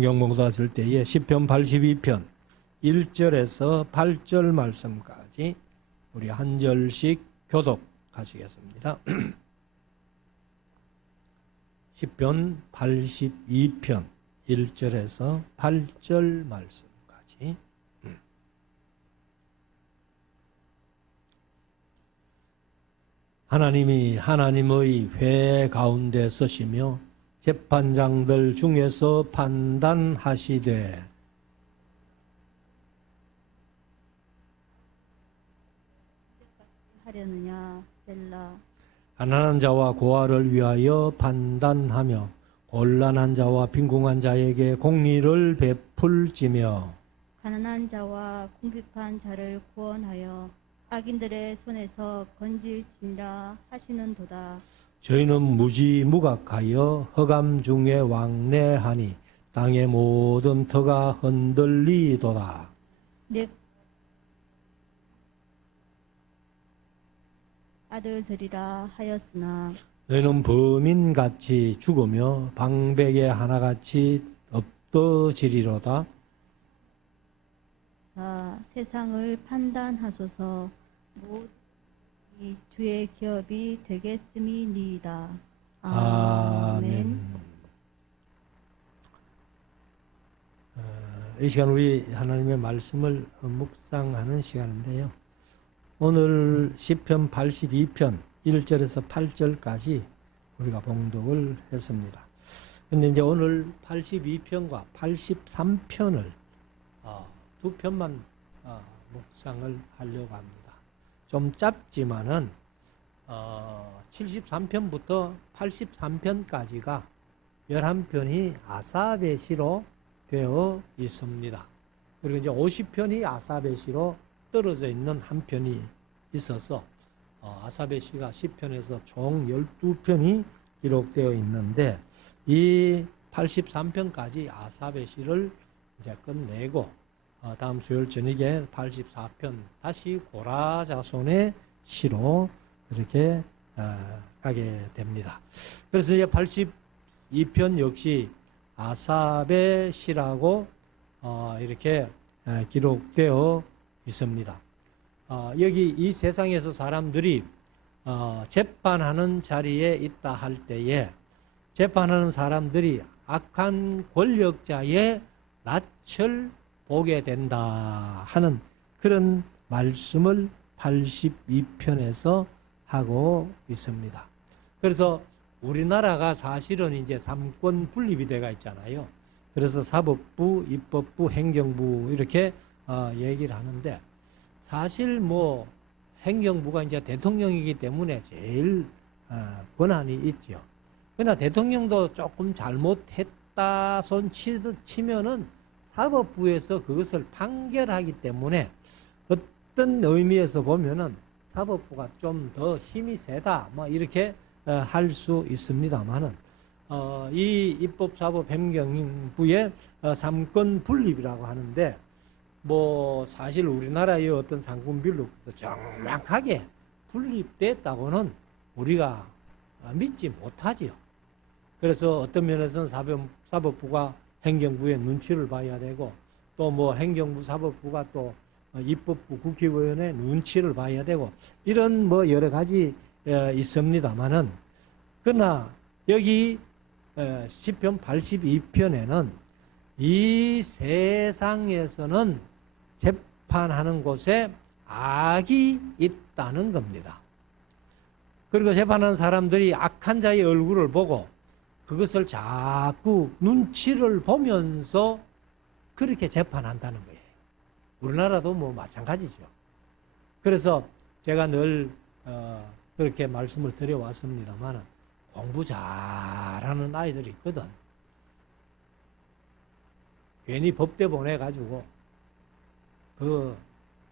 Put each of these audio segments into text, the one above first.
성경 하실 때에 시편 82편 1절에서 8절 말씀까지 우리 한 절씩 교독하시겠습니다. 시편 82편 1절에서 8절 말씀까지. 하나님이 하나님의 회 가운데 서시며 재판장들 중에서 판단하시되 하려느냐 셀라. 가난한 자와 고아를 위하여 판단하며 곤란한 자와 빈궁한 자에게 공의를 베풀지며 가난한 자와 궁핍한 자를 구원하여 악인들의 손에서 건질지니라 하시는도다. 저희는 무지무각하여 흑암 중에 왕래하니 땅의 모든 터가 흔들리도다. 내 아들들이라 하였으나 너희는 범인같이 죽으며 방백의 하나같이 엎어지리로다. 세상을 판단하소서. 이 주의 기업이 되겠음이니이다. 아멘. 이 시간 우리 하나님의 말씀을 묵상하는 시간인데요. 오늘 시편 82편 1절에서 8절까지 우리가 봉독을 했습니다. 근데 이제 오늘 82편과 83편을 두 편만 묵상을 하려고 합니다. 좀 짧지만은 73편부터 83편까지가 11편이 아삽의 시로 되어 있습니다. 그리고 이제 50편이 아삽의 시로 떨어져 있는 한 편이 있어서 아삽의 시가 10편에서 총 12편이 기록되어 있는데 이 83편까지 아삽의 시를 이제 끝내고 다음 수요일 저녁에 84편 다시 고라 자손의 시로 이렇게 가게 됩니다. 그래서 이제 82편 역시 아삽의 시라고 이렇게 기록되어 있습니다. 여기 이 세상에서 사람들이 재판하는 자리에 있다 할 때에 재판하는 사람들이 악한 권력자의 낯을 보게 된다 하는 그런 말씀을 82편에서 하고 있습니다. 그래서 우리나라가 사실은 이제 삼권 분립이 되어 있잖아요. 그래서 사법부, 입법부, 행정부 이렇게 얘기를 하는데 사실 뭐 행정부가 이제 대통령이기 때문에 제일 권한이 있죠. 그러나 대통령도 조금 잘못했다 손 치면은 사법부에서 그것을 판결하기 때문에 어떤 의미에서 보면은 사법부가 좀 더 힘이 세다 뭐 이렇게 할 수 있습니다만은 이 입법사법행정부의 삼권 분립이라고 하는데 뭐 사실 우리나라의 어떤 삼권 분립도 정확하게 분립됐다고는 우리가 믿지 못하지요. 그래서 어떤 면에서는 사법부가 행정부의 눈치를 봐야 되고 또 뭐 행정부 사법부가 또 입법부 국회의원의 눈치를 봐야 되고 이런 뭐 여러 가지 있습니다만은 그러나 여기 시편 82편에는 이 세상에서는 재판하는 곳에 악이 있다는 겁니다. 그리고 재판하는 사람들이 악한 자의 얼굴을 보고 그것을 자꾸 눈치를 보면서 그렇게 재판한다는 거예요. 우리나라도 뭐 마찬가지죠. 그래서 제가 늘 그렇게 말씀을 드려왔습니다만 공부 잘하는 아이들이 있거든. 괜히 법대 보내가지고 그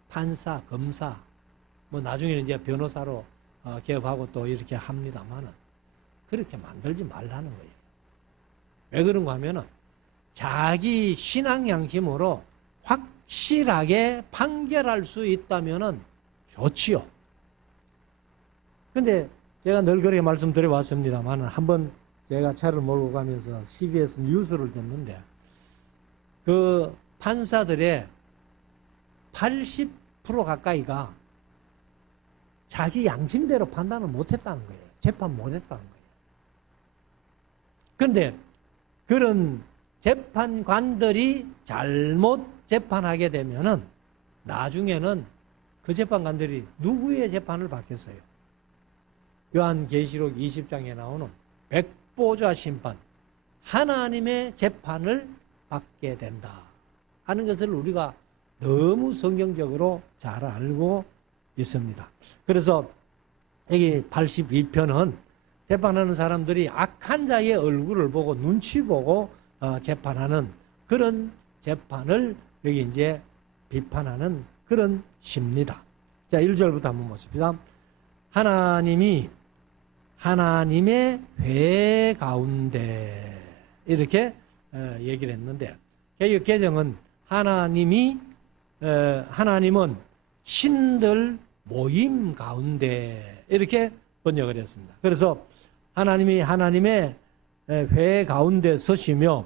판사, 검사 뭐 나중에는 이제 변호사로 개업하고 또 이렇게 합니다만은 그렇게 만들지 말라는 거예요. 왜 그런가 하면은 자기 신앙 양심으로 확실하게 판결할 수 있다면은 좋지요. 근데 제가 늘 그렇게 말씀드려 왔습니다만 한번 제가 차를 몰고 가면서 CBS 뉴스를 듣는데 그 판사들의 80% 가까이가 자기 양심대로 판단을 못했다는 거예요. 재판 못했다는 거예요. 그런데 그런 재판관들이 잘못 재판하게 되면은 나중에는 그 재판관들이 누구의 재판을 받겠어요? 요한계시록 20장에 나오는 백보자 심판, 하나님의 재판을 받게 된다 하는 것을 우리가 너무 성경적으로 잘 알고 있습니다. 그래서 여기 82편은 재판하는 사람들이 악한 자의 얼굴을 보고 눈치 보고 재판하는 그런 재판을 여기 이제 비판하는 그런 시입니다. 자, 1절부터 한번 보십시다. 하나님이 하나님의 회 가운데 이렇게 얘기를 했는데 개역 개정은 하나님은 신들 모임 가운데 이렇게 번역을 했습니다. 그래서 하나님이 하나님의 회 가운데 서시며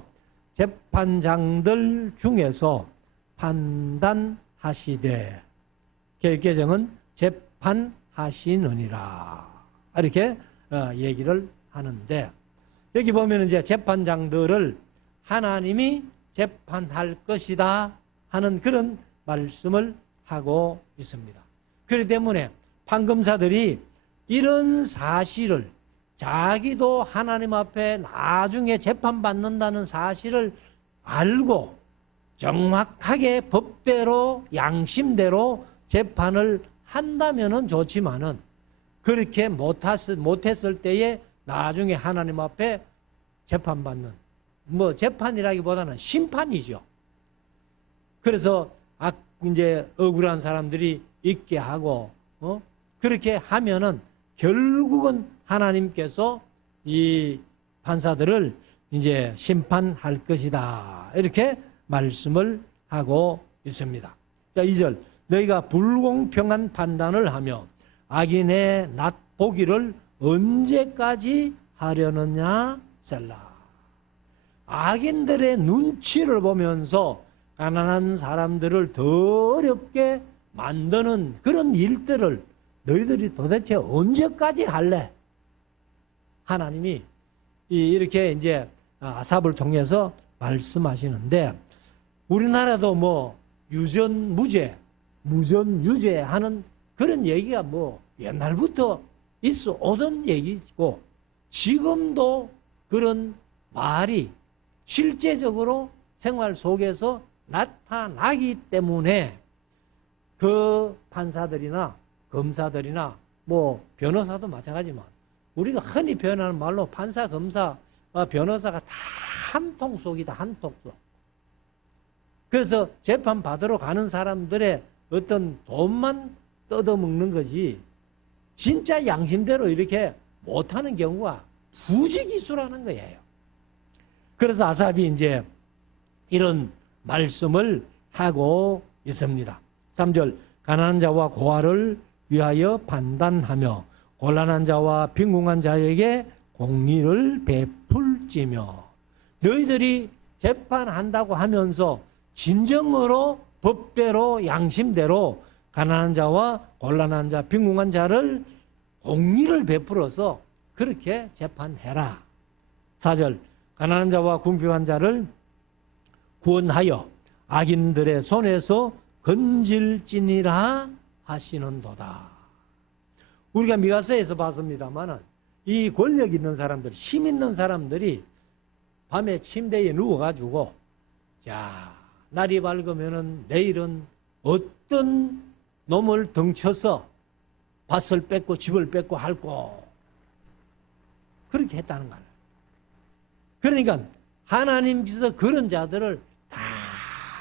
재판장들 중에서 판단하시되 개역 개정은 재판하시느니라 이렇게 얘기를 하는데 여기 보면 이제 재판장들을 하나님이 재판할 것이다 하는 그런 말씀을 하고 있습니다. 그렇기 때문에 판검사들이 이런 사실을 자기도 하나님 앞에 나중에 재판받는다는 사실을 알고 정확하게 법대로 양심대로 재판을 한다면은 좋지만은 그렇게 못했을 때에 나중에 하나님 앞에 재판받는 재판이라기보다는 심판이죠. 그래서 이제 억울한 사람들이 있게 하고 그렇게 하면은 결국은 하나님께서 이 판사들을 이제 심판할 것이다 이렇게 말씀을 하고 있습니다. 자, 2절 너희가 불공평한 판단을 하며 악인의 낫 보기를 언제까지 하려느냐 셀라. 악인들의 눈치를 보면서 가난한 사람들을 더 어렵게 만드는 그런 일들을 너희들이 도대체 언제까지 할래? 하나님이 이렇게 이제 아삽을 통해서 말씀하시는데 우리나라도 유전무죄, 무전유죄 하는 그런 얘기가 옛날부터 있어 오던 얘기고 지금도 그런 말이 실제적으로 생활 속에서 나타나기 때문에 그 판사들이나 검사들이나 변호사도 마찬가지지만 우리가 흔히 표현하는 말로 판사, 검사, 변호사가 다 한 통 속이다, 한 통 속. 그래서 재판 받으러 가는 사람들의 어떤 돈만 뜯어먹는 거지 진짜 양심대로 이렇게 못하는 경우가 부지기수라는 거예요. 그래서 아삽이 이제 이런 말씀을 하고 있습니다. 3절 가난한 자와 고아를 위하여 판단하며 곤란한 자와 빈궁한 자에게 공의를 베풀지며 너희들이 재판한다고 하면서 진정으로 법대로 양심대로 가난한 자와 곤란한 자, 빈궁한 자를 공의를 베풀어서 그렇게 재판해라. 4절 가난한 자와 궁핍한 자를 구원하여 악인들의 손에서 건질지니라 하시는도다. 우리가 미가서에서 봤습니다만 이 권력 있는 사람들, 힘 있는 사람들이 밤에 침대에 누워가지고 자 날이 밝으면은 내일은 어떤 놈을 덩쳐서 밭을 뺏고 집을 뺏고 할고 그렇게 했다는 거예요. 그러니까 하나님께서 그런 자들을 다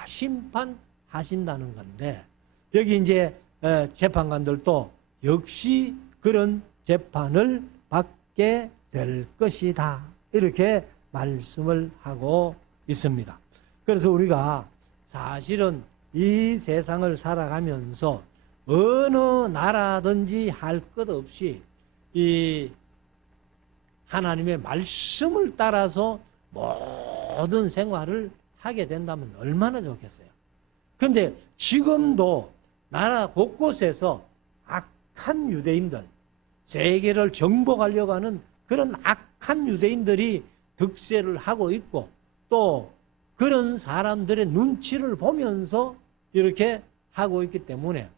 심판하신다는 건데 여기 이제 재판관들도 역시 그런 재판을 받게 될 것이다 이렇게 말씀을 하고 있습니다. 그래서 우리가 사실은 이 세상을 살아가면서 어느 나라든지 할 것 없이 이 하나님의 말씀을 따라서 모든 생활을 하게 된다면 얼마나 좋겠어요. 그런데 지금도 나라 곳곳에서 악한 유대인들, 세계를 정복하려고 하는 그런 악한 유대인들이 득세를 하고 있고, 또 그런 사람들의 눈치를 보면서 이렇게 하고 있기 때문에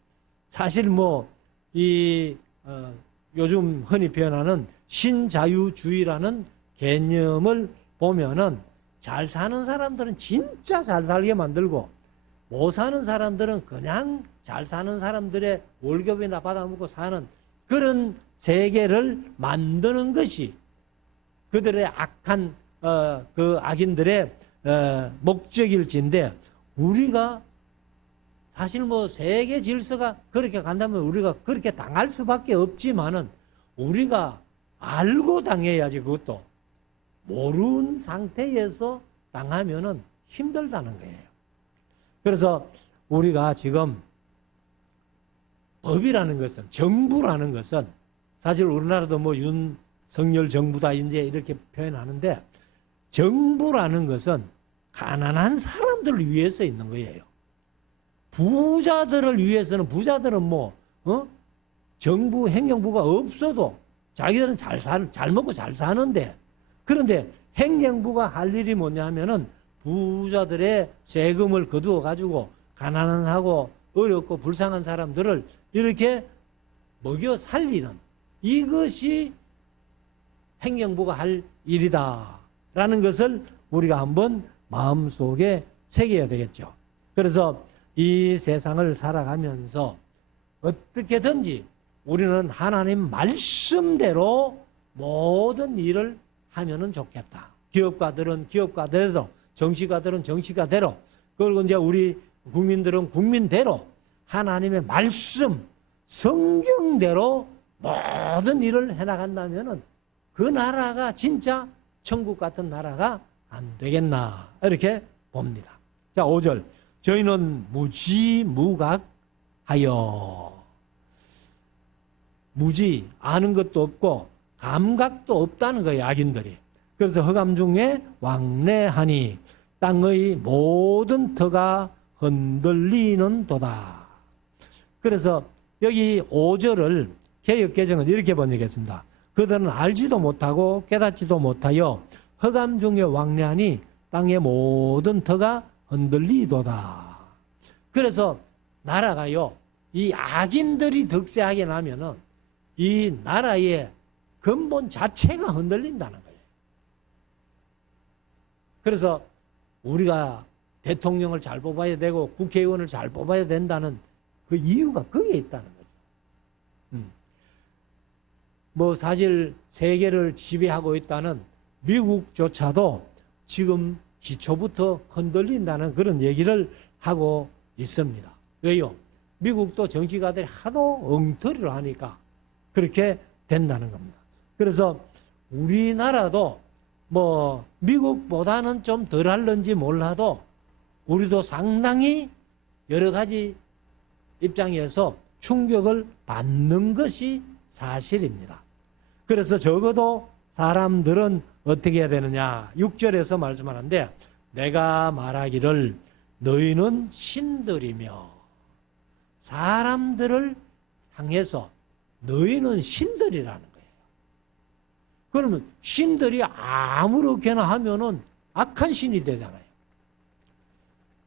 사실 요즘 흔히 표현하는 신자유주의라는 개념을 보면은 잘 사는 사람들은 진짜 잘 살게 만들고, 못 사는 사람들은 그냥 잘 사는 사람들의 월급이나 받아먹고 사는 그런 세계를 만드는 것이 그들의 악한 그 악인들의 목적일진데, 우리가 사실 세계 질서가 그렇게 간다면 우리가 그렇게 당할 수밖에 없지만은, 우리가 알고 당해야지. 그것도 모르는 상태에서 당하면은 힘들다는 거예요. 그래서 우리가 지금 법이라는 것은, 정부라는 것은, 사실 우리나라도 윤석열 정부다 이제 이렇게 표현하는데, 정부라는 것은 가난한 사람들을 위해서 있는 거예요. 부자들을 위해서는, 부자들은 정부 행정부가 없어도 자기들은 잘 먹고 잘 사는데, 그런데 행정부가 할 일이 뭐냐 하면은 부자들의 세금을 거두어 가지고 가난하고 어렵고 불쌍한 사람들을 이렇게 먹여 살리는, 이것이 행정부가 할 일이다라는 것을 우리가 한번 마음속에 새겨야 되겠죠. 그래서 이 세상을 살아가면서 어떻게든지 우리는 하나님 말씀대로 모든 일을 하면은 좋겠다. 기업가들은 기업가대로, 정치가들은 정치가대로, 그리고 이제 우리 국민들은 국민대로 하나님의 말씀, 성경대로 모든 일을 해나간다면은 그 나라가 진짜 천국 같은 나라가 안 되겠나, 이렇게 봅니다. 자, 5절. 저희는 무지무각하여. 무지, 아는 것도 없고 감각도 없다는 거예요, 악인들이. 그래서 흑암 중에 왕래하니 땅의 모든 터가 흔들리는 도다. 그래서 여기 5절을 개역개정은 이렇게 번역했습니다. 그들은 알지도 못하고 깨닫지도 못하여 흑암 중에 왕래하니 땅의 모든 터가 흔들리도다. 그래서 나라가요, 이 악인들이 득세하게 나면은 이 나라의 근본 자체가 흔들린다는 거예요. 그래서 우리가 대통령을 잘 뽑아야 되고 국회의원을 잘 뽑아야 된다는 그 이유가 거기에 있다는 거죠. 사실 세계를 지배하고 있다는 미국조차도 지금 기초부터 흔들린다는 그런 얘기를 하고 있습니다. 왜요? 미국도 정치가들이 하도 엉터리를 하니까 그렇게 된다는 겁니다. 그래서 우리나라도 미국보다는 좀 덜 할는지 몰라도 우리도 상당히 여러 가지 입장에서 충격을 받는 것이 사실입니다. 그래서 적어도 사람들은 어떻게 해야 되느냐. 6절에서 말씀하는데, 내가 말하기를 너희는 신들이며, 사람들을 향해서 너희는 신들이라는 거예요. 그러면 신들이 아무렇게나 하면은 악한 신이 되잖아요.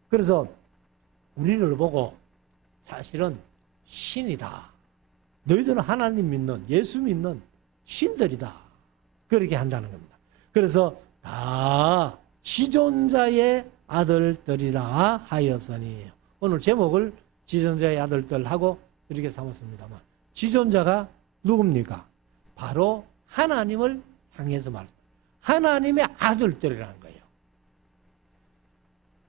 그래서 우리를 보고 사실은 신이다. 너희들은 하나님 믿는, 예수 믿는 신들이다. 그렇게 한다는 겁니다. 그래서 다 지존자의 아들들이라 하였으니, 오늘 제목을 지존자의 아들들 하고 이렇게 삼았습니다만, 지존자가 누굽니까? 바로 하나님을 향해서 하나님의 아들들이라는 거예요.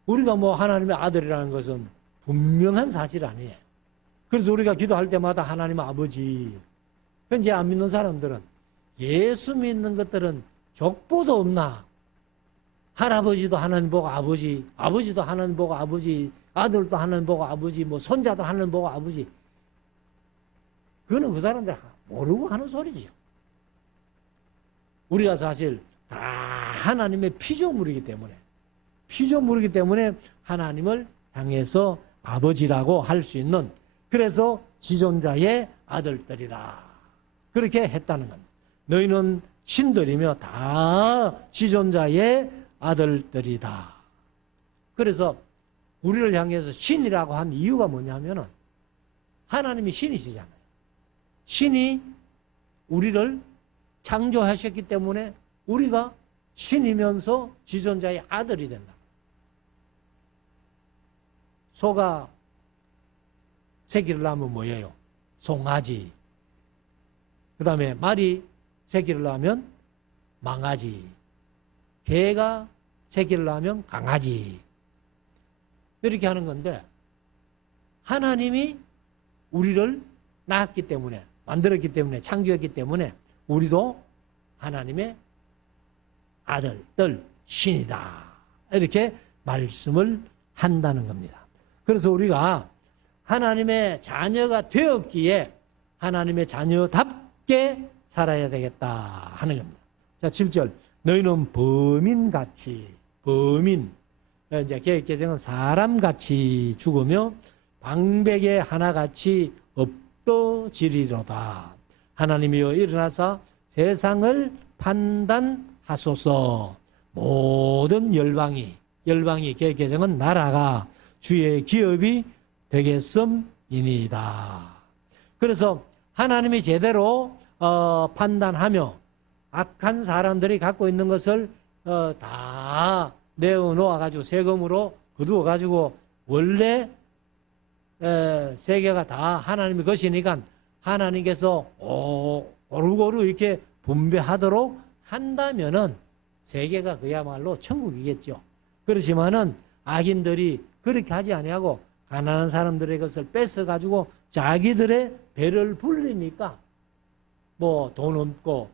우리가 하나님의 아들이라는 것은 분명한 사실 아니에요. 그래서 우리가 기도할 때마다 하나님 아버지, 현재 안 믿는 사람들은, 예수 믿는 것들은 족보도 없나? 할아버지도 하나님 보고 아버지, 아버지도 하나님 보고 아버지, 아들도 하나님 보고 아버지, 손자도 하나님 보고 아버지. 그거는 그 사람들 모르고 하는 소리죠. 우리가 사실 다 하나님의 피조물이기 때문에 피조물이기 때문에 하나님을 향해서 아버지라고 할 수 있는, 그래서 지존자의 아들들이라 그렇게 했다는 겁니다. 너희는 신들이며 다 지존자의 아들들이다. 그래서 우리를 향해서 신이라고 한 이유가 뭐냐면은 하나님이 신이시잖아요. 신이 우리를 창조하셨기 때문에 우리가 신이면서 지존자의 아들이 된다. 소가 새끼를 낳으면 뭐예요? 송아지. 그 다음에 말이 새끼를 낳으면 망아지. 개가 새끼를 낳으면 강아지. 이렇게 하는 건데 하나님이 우리를 낳았기 때문에, 만들었기 때문에, 창조했기 때문에 우리도 하나님의 아들들, 신이다. 이렇게 말씀을 한다는 겁니다. 그래서 우리가 하나님의 자녀가 되었기에 하나님의 자녀답게 살아야 되겠다 하는 겁니다. 자, 7절. 너희는 범인같이, 범인. 이제 개혁개정은 사람같이 죽으며 방백의 하나같이 없어지리로다. 하나님이여 일어나사 세상을 판단하소서. 모든 열방이 개혁개정은 나라가 주의 기업이 되겠음이니이다. 그래서 하나님이 제대로 판단하며 악한 사람들이 갖고 있는 것을 다 내어놓아가지고 세금으로 거두어가지고 원래 세계가 다 하나님의 것이니까 하나님께서 고루고루 이렇게 분배하도록 한다면은 세계가 그야말로 천국이겠죠. 그렇지만은 악인들이 그렇게 하지 아니하고 가난한 사람들의 것을 뺏어가지고 자기들의 배를 불리니까 뭐 돈 없고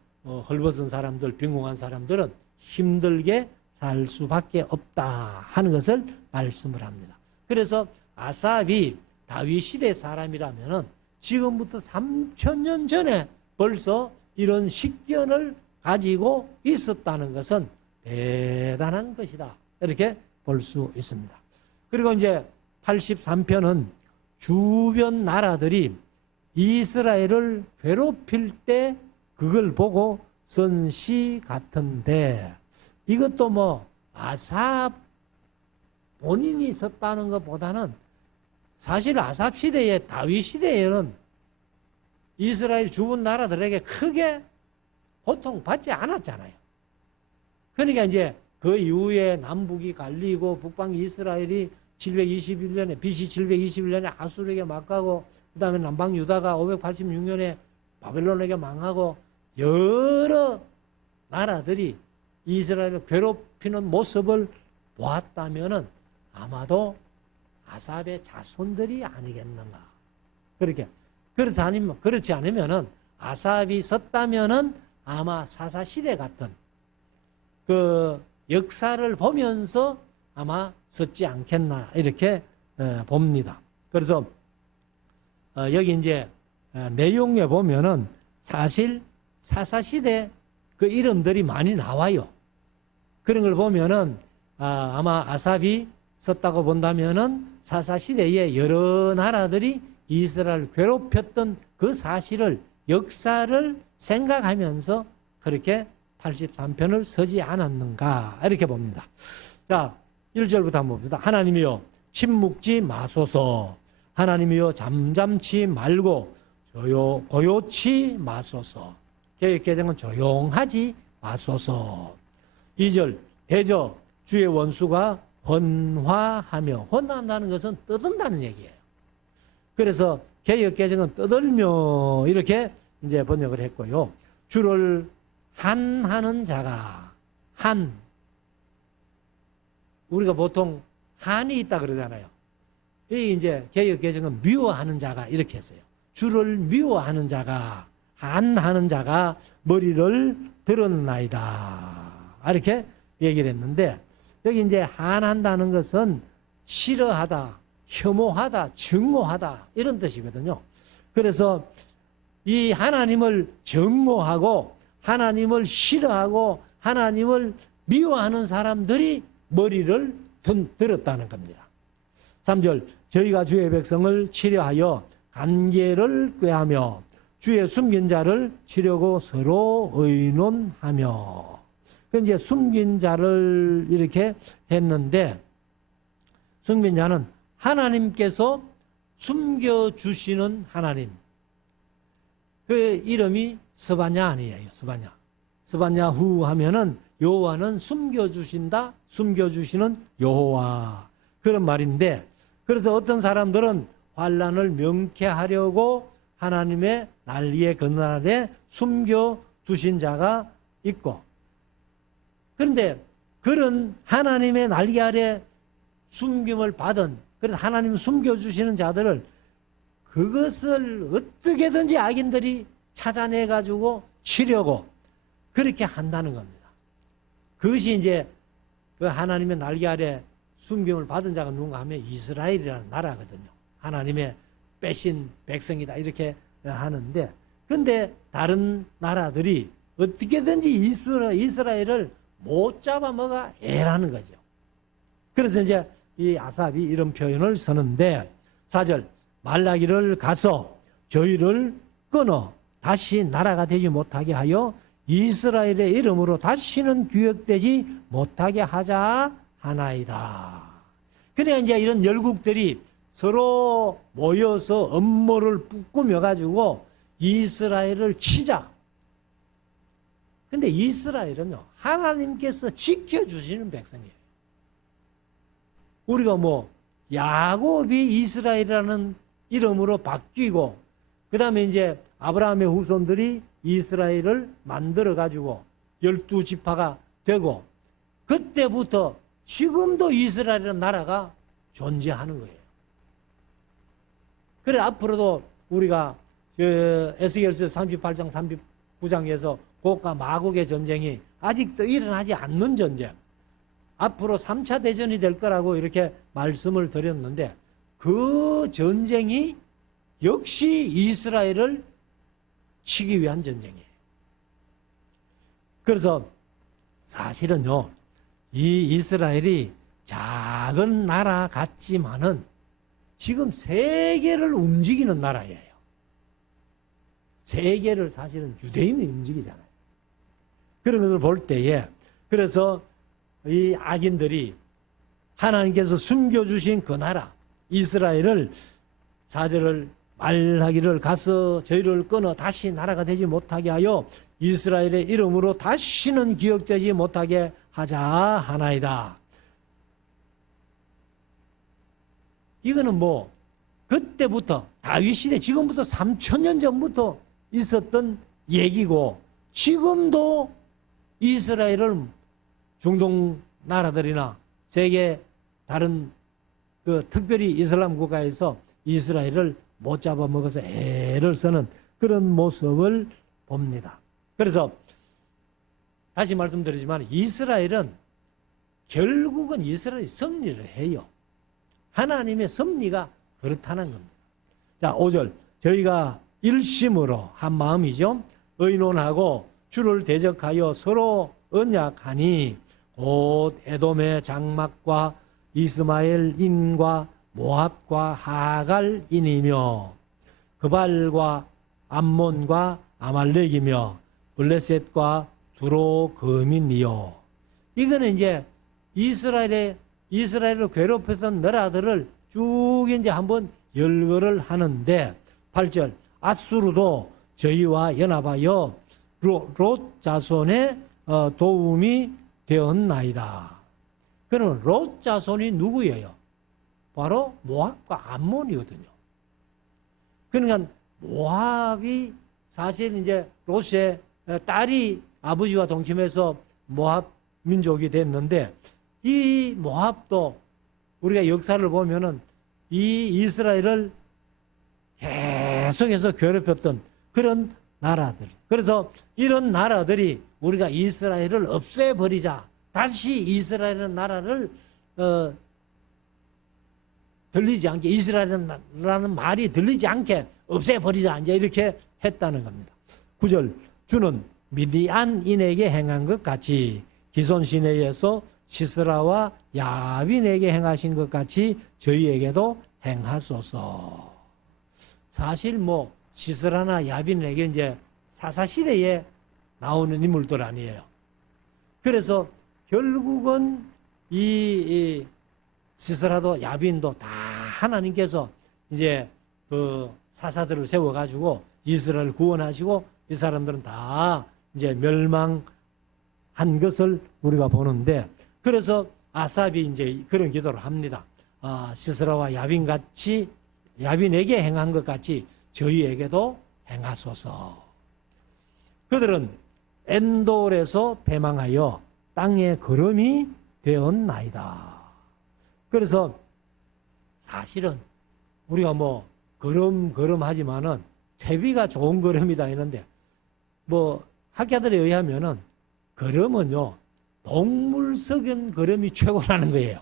헐벗은 사람들, 빈궁한 사람들은 힘들게 살 수밖에 없다 하는 것을 말씀을 합니다. 그래서 아삽이 다윗 시대 사람이라면은 지금부터 3000년 전에 벌써 이런 식견을 가지고 있었다는 것은 대단한 것이다. 이렇게 볼 수 있습니다. 그리고 이제 83편은 주변 나라들이 이스라엘을 괴롭힐 때 그걸 보고 쓴 시 같은데, 이것도 뭐 아삽 본인이 썼다는 것보다는 사실 아삽 시대에, 다윗 시대에는 이스라엘 주변 나라들에게 크게 고통받지 않았잖아요. 그러니까 이제 그 이후에 남북이 갈리고 북방 이스라엘이 721년에 BC 721년에 아수르에게 막가고, 그 다음에 남방 유다가 586년에 바벨론에게 망하고, 여러 나라들이 이스라엘을 괴롭히는 모습을 보았다면은 아마도 아삽의 자손들이 아니겠는가. 그렇지 않으면은 아삽이 썼다면은 아마 사사시대 같은 그 역사를 보면서 아마 썼지 않겠나 이렇게 봅니다. 그래서 여기 이제 내용에 보면은 사실 사사시대 그 이름들이 많이 나와요. 그런 걸 보면은 아마 아삽이 썼다고 본다면은 사사시대에 여러 나라들이 이스라엘을 괴롭혔던 그 사실을, 역사를 생각하면서 그렇게 83편을 쓰지 않았는가 이렇게 봅니다. 자, 1절부터 한번 봅시다. 하나님이여 침묵지 마소서. 하나님이여 잠잠치 말고 고요치 마소서. 개혁개정은 조용하지 마소서. 2절 대저 주의 원수가 헌화하며, 헌화한다는 것은 떠든다는 얘기예요. 그래서 개혁개정은 떠들며 이렇게 이제 번역을 했고요. 주를 한하는 자가, 한, 우리가 보통 한이 있다 그러잖아요. 이 이제 개혁개정은 미워하는 자가 이렇게 했어요. 주를 미워하는 자가, 한하는 자가 머리를 드러나이다. 이렇게 얘기를 했는데, 여기 이제 한한다는 것은 싫어하다, 혐오하다, 증오하다 이런 뜻이거든요. 그래서 이 하나님을 증오하고 하나님을 싫어하고 하나님을 미워하는 사람들이 머리를 들었다는 겁니다. 3절 저희가 주의 백성을 치려하여 관계를 꾀하며 주의 숨긴 자를 치려고 서로 의논하며. 그 이제 숨긴 자를 이렇게 했는데, 숨긴 자는 하나님께서 숨겨주시는 하나님. 그 이름이 스바냐 아니에요. 스바냐후 하면은 여호와는 숨겨주신다, 숨겨주시는 여호와. 그런 말인데, 그래서 어떤 사람들은 환난을 명쾌하려고 하나님의 난리의 그날에 숨겨두신 자가 있고, 그런데 그런 하나님의 날개 아래 숨김을 받은, 그래서 하나님 숨겨주시는 자들을 그것을 어떻게든지 악인들이 찾아내가지고 치려고 그렇게 한다는 겁니다. 그것이 이제 그 하나님의 날개 아래 숨김을 받은 자가 누군가 하면 이스라엘이라는 나라거든요. 하나님의 빼신 백성이다 이렇게 하는데, 그런데 다른 나라들이 어떻게든지 이스라엘을 못 잡아먹어 애라는 거죠. 그래서 이제 이 아삽이 이런 표현을 쓰는데, 4절 말라기를 가서 저희를 끊어 다시 나라가 되지 못하게 하여 이스라엘의 이름으로 다시는 기억되지 못하게 하자 하나이다. 그래 이제 이런 열국들이 서로 모여서 음모를 꾸며가지고 이스라엘을 치자. 근데 이스라엘은요, 하나님께서 지켜주시는 백성이에요. 우리가 뭐 야곱이 이스라엘이라는 이름으로 바뀌고, 그 다음에 이제 아브라함의 후손들이 이스라엘을 만들어가지고 12지파가 되고, 그때부터 지금도 이스라엘이라는 나라가 존재하는 거예요. 그래 앞으로도 우리가 에스겔서 38장 39장에서 곡과 마곡의 전쟁이 아직도 일어나지 않는 전쟁, 앞으로 3차 대전이 될 거라고 이렇게 말씀을 드렸는데, 그 전쟁이 역시 이스라엘을 치기 위한 전쟁이에요. 그래서 사실은요, 이 이스라엘이 작은 나라 같지만은 지금 세계를 움직이는 나라예요. 세계를 사실은 유대인이 움직이잖아요. 그런 것을 볼 때에, 그래서 이 악인들이 하나님께서 숨겨주신 그 나라 이스라엘을 4절을 말하기를 가서 저희를 끊어 다시 나라가 되지 못하게 하여 이스라엘의 이름으로 다시는 기억되지 못하게 하자 하나이다. 이거는 뭐 그때부터 다윗 시대, 지금부터 3000년 전부터 있었던 얘기고, 지금도 이스라엘을 중동 나라들이나 세계 다른 그 특별히 이슬람 국가에서 이스라엘을 못 잡아먹어서 애를 쓰는 그런 모습을 봅니다. 그래서 다시 말씀드리지만 이스라엘은 결국은 이스라엘이 승리를 해요. 하나님의 섭리가 그렇다는 겁니다. 자, 5절 저희가 일심으로 한 마음이죠. 의논하고 주를 대적하여 서로 언약하니 곧 에돔의 장막과 이스마엘인과 모압과 하갈인이며 그발과 암몬과 아말렉이며 블레셋과 두로금인이요. 이거는 이제 이스라엘을 괴롭혔던 나라들을 쭉 이제 한번 열거를 하는데, 8절 아수르도 저희와 연합하여 롯 자손의 도움이 되었나이다. 그러면 롯 자손이 누구예요? 바로 모압과 암몬이거든요. 그러니까 모압이 사실 이제 롯의 딸이 아버지와 동침해서 모압 민족이 됐는데, 이 모압도 우리가 역사를 보면은 이 이스라엘을 계속해서 괴롭혔던 그런 나라들. 그래서 이런 나라들이 우리가 이스라엘을 없애버리자, 다시 이스라엘이라는 나라를 들리지 않게, 이스라엘이라는 말이 들리지 않게 없애버리자, 이제 이렇게 했다는 겁니다. 9절 주는 미디안인에게 행한 것 같이 기손 시내에서 시스라와 야빈에게 행하신 것 같이 저희에게도 행하소서. 사실 뭐 시스라나 야빈에게 이제 사사시대에 나오는 인물들 아니에요. 그래서 결국은 이 시스라도 야빈도 다 하나님께서 이제 그 사사들을 세워가지고 이스라엘을 구원하시고 이 사람들은 다 이제 멸망한 것을 우리가 보는데, 그래서 아삽이 이제 그런 기도를 합니다. 시스라와 야빈에게 행한 것 같이 저희에게도 행하소서. 그들은 엔돌에서 배망하여 땅에 거름이 되었나이다. 그래서 사실은 우리가 뭐 거름하지만은 퇴비가 좋은 거름이다 했는데, 뭐 학자들에 의하면은 거름은요 동물 썩은 거름이 최고라는 거예요.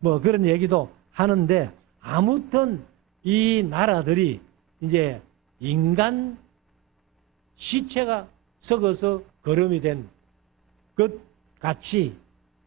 뭐 그런 얘기도 하는데, 아무튼 이 나라들이 이제 인간 시체가 썩어서 거름이 된 것 같이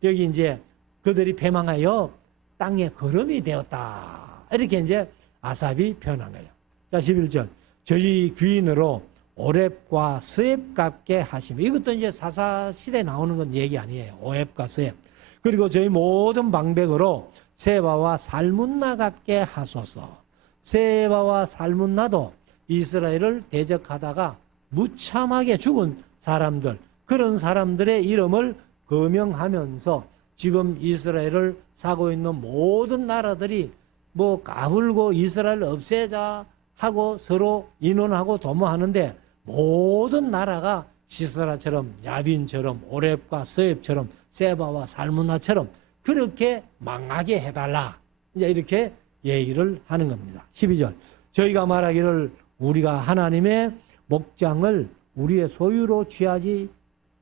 여기 이제 그들이 패망하여 땅에 거름이 되었다. 이렇게 이제 아삽이 표현한 거예요. 자, 11절. 저희 귀인으로 오렙과 스앱 갚게 하시며, 이것도 이제 사사시대에 나오는 건 얘기 아니에요. 오렙과 스앱. 그리고 저희 모든 방백으로 세바와 살문나 갚게 하소서. 세바와 살문나도 이스라엘을 대적하다가 무참하게 죽은 사람들, 그런 사람들의 이름을 거명하면서 지금 이스라엘을 사고 있는 모든 나라들이 뭐 까불고 이스라엘을 없애자 하고 서로 인원하고 도모하는데, 모든 나라가 시스라처럼 야빈처럼 오렙과 스앱처럼 세바와 살문나처럼 그렇게 망하게 해달라, 이제 이렇게 얘기를 하는 겁니다. 12절. 저희가 말하기를 우리가 하나님의 목장을 우리의 소유로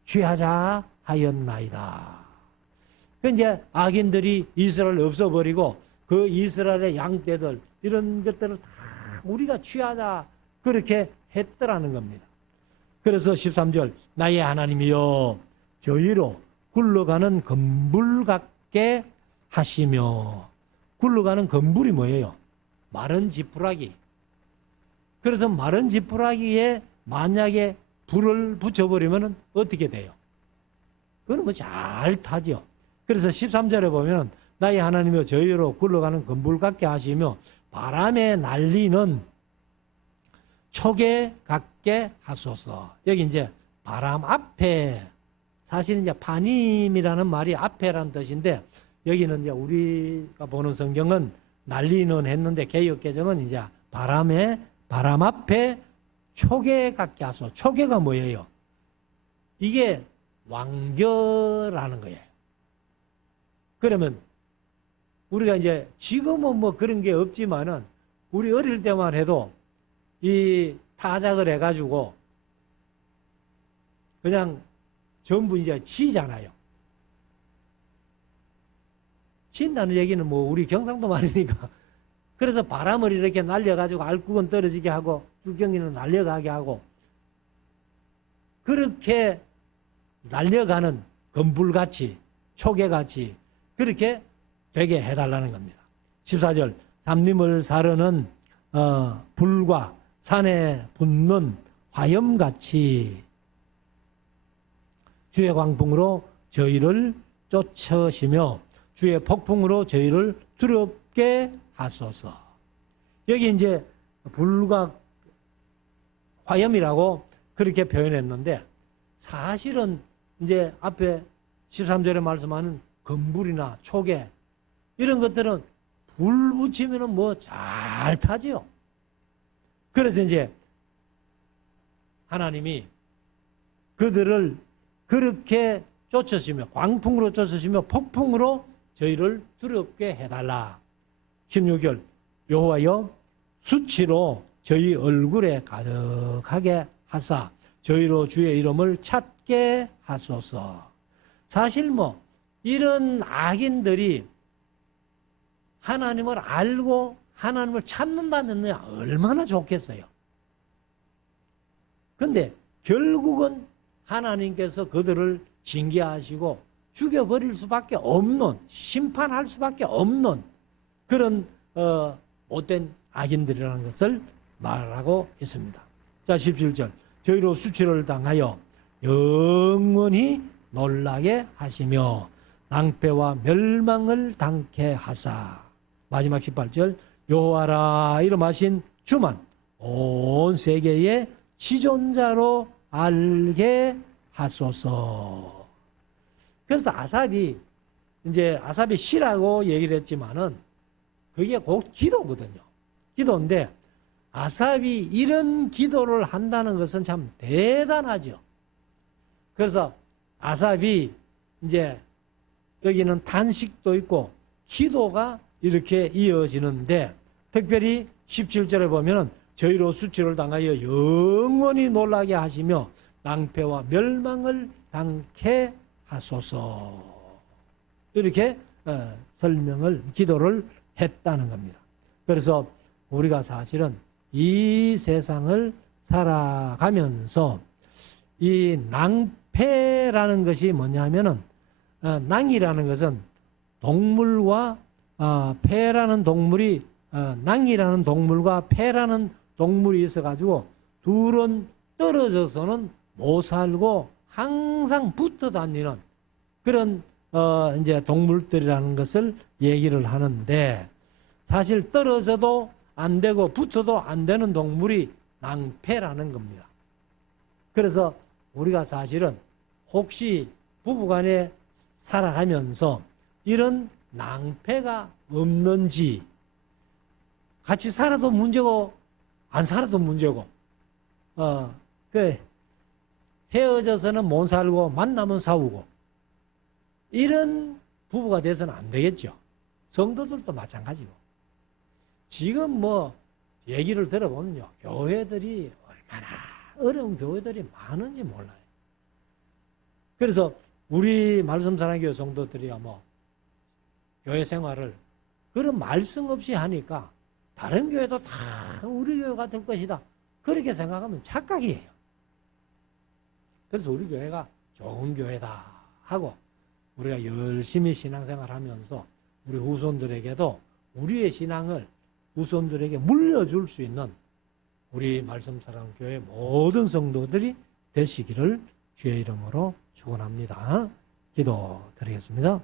취하자 하였나이다. 이제 악인들이 이스라엘을 없애버리고 그 이스라엘의 양떼들 이런 것들을 다 우리가 취하자 그렇게 했더라는 겁니다. 그래서 13절. 나의 하나님이여 저희로 굴러가는 건불 같게 하시며, 굴러가는 건불이 뭐예요? 마른 지푸라기. 그래서 마른 지푸라기에 만약에 불을 붙여버리면 어떻게 돼요? 그건 뭐 잘 타죠. 그래서 13절에 보면 나의 하나님이여 저희로 굴러가는 건불 같게 하시며 바람에 날리는 초계 같게 하소서. 여기 이제 바람 앞에, 사실 이제 파님이라는 말이 앞에라는 뜻인데, 여기는 이제 우리가 보는 성경은 날리는 했는데 개역개정은 이제 바람 앞에 초계 같게 하소서. 초계가 뭐예요? 이게 왕겨라는 거예요. 그러면 우리가 이제 지금은 뭐 그런 게 없지만은 우리 어릴 때만 해도 이 타작을 해가지고 그냥 전부 이제 치잖아요. 친다는 얘기는 뭐 우리 경상도 말이니까. 그래서 바람을 이렇게 날려가지고 알국은 떨어지게 하고 뚜경이는 날려가게 하고, 그렇게 날려가는 건불같이 초계같이 그렇게 되게 해달라는 겁니다. 14절. 삼림을 사르는 불과 산에 붙는 화염같이 주의 광풍으로 저희를 쫓으시며 주의 폭풍으로 저희를 두렵게 하소서. 여기 이제 불과 화염이라고 그렇게 표현했는데, 사실은 이제 앞에 13절에 말씀하는 건불이나 초계 이런 것들은 불 붙이면 뭐 잘 타지요. 그래서 이제 하나님이 그들을 그렇게 쫓으시며 광풍으로 쫓으시며 폭풍으로 저희를 두렵게 해달라. 16절. 여호와여 수치로 저희 얼굴에 가득하게 하사 저희로 주의 이름을 찾게 하소서. 사실 뭐 이런 악인들이 하나님을 알고 하나님을 찾는다면 얼마나 좋겠어요. 그런데 결국은 하나님께서 그들을 징계하시고 죽여버릴 수밖에 없는, 심판할 수밖에 없는 그런 못된 악인들이라는 것을 말하고 있습니다. 자, 17절. 저희로 수치를 당하여 영원히 놀라게 하시며 낭패와 멸망을 당케 하사. 마지막 18절. 여호와라 이름하신 주만 온 세계의 지존자로 알게 하소서. 그래서 아삽이 시라고 얘기를 했지만은 그게 곧 기도거든요. 기도인데 아삽이 이런 기도를 한다는 것은 참 대단하죠. 그래서 아삽이 이제 여기는 단식도 있고 기도가 이렇게 이어지는데 특별히 17절에 보면은 저희로 수치를 당하여 영원히 놀라게 하시며 낭패와 멸망을 당케 하소서. 이렇게 기도를 했다는 겁니다. 그래서 우리가 사실은 이 세상을 살아가면서 이 낭패라는 것이 뭐냐면은 낭이라는 것은 동물과 패라는 동물이 낭이라는 동물과 패라는 동물이 있어가지고 둘은 떨어져서는 못 살고 항상 붙어 다니는 그런 이제 동물들이라는 것을 얘기를 하는데 사실 떨어져도 안 되고 붙어도 안 되는 동물이 낭패라는 겁니다. 그래서 우리가 사실은 혹시 부부간에 살아가면서 이런 낭패가 없는지 같이 살아도 문제고 안 살아도 문제고 헤어져서는 못 살고 만나면 싸우고 이런 부부가 돼서는 안 되겠죠. 성도들도 마찬가지고 지금 뭐 얘기를 들어보면요 교회들이 얼마나 어려운 교회들이 많은지 몰라요. 그래서 우리 말씀사랑교회 성도들이야 뭐 교회 생활을 그런 말씀 없이 하니까 다른 교회도 다 우리 교회가 될 것이다 그렇게 생각하면 착각이에요. 그래서 우리 교회가 좋은 교회다 하고 우리가 열심히 신앙생활하면서 우리 후손들에게도 우리의 신앙을 후손들에게 물려줄 수 있는 우리 말씀사랑교회 모든 성도들이 되시기를 주의 이름으로 축원합니다. 기도드리겠습니다.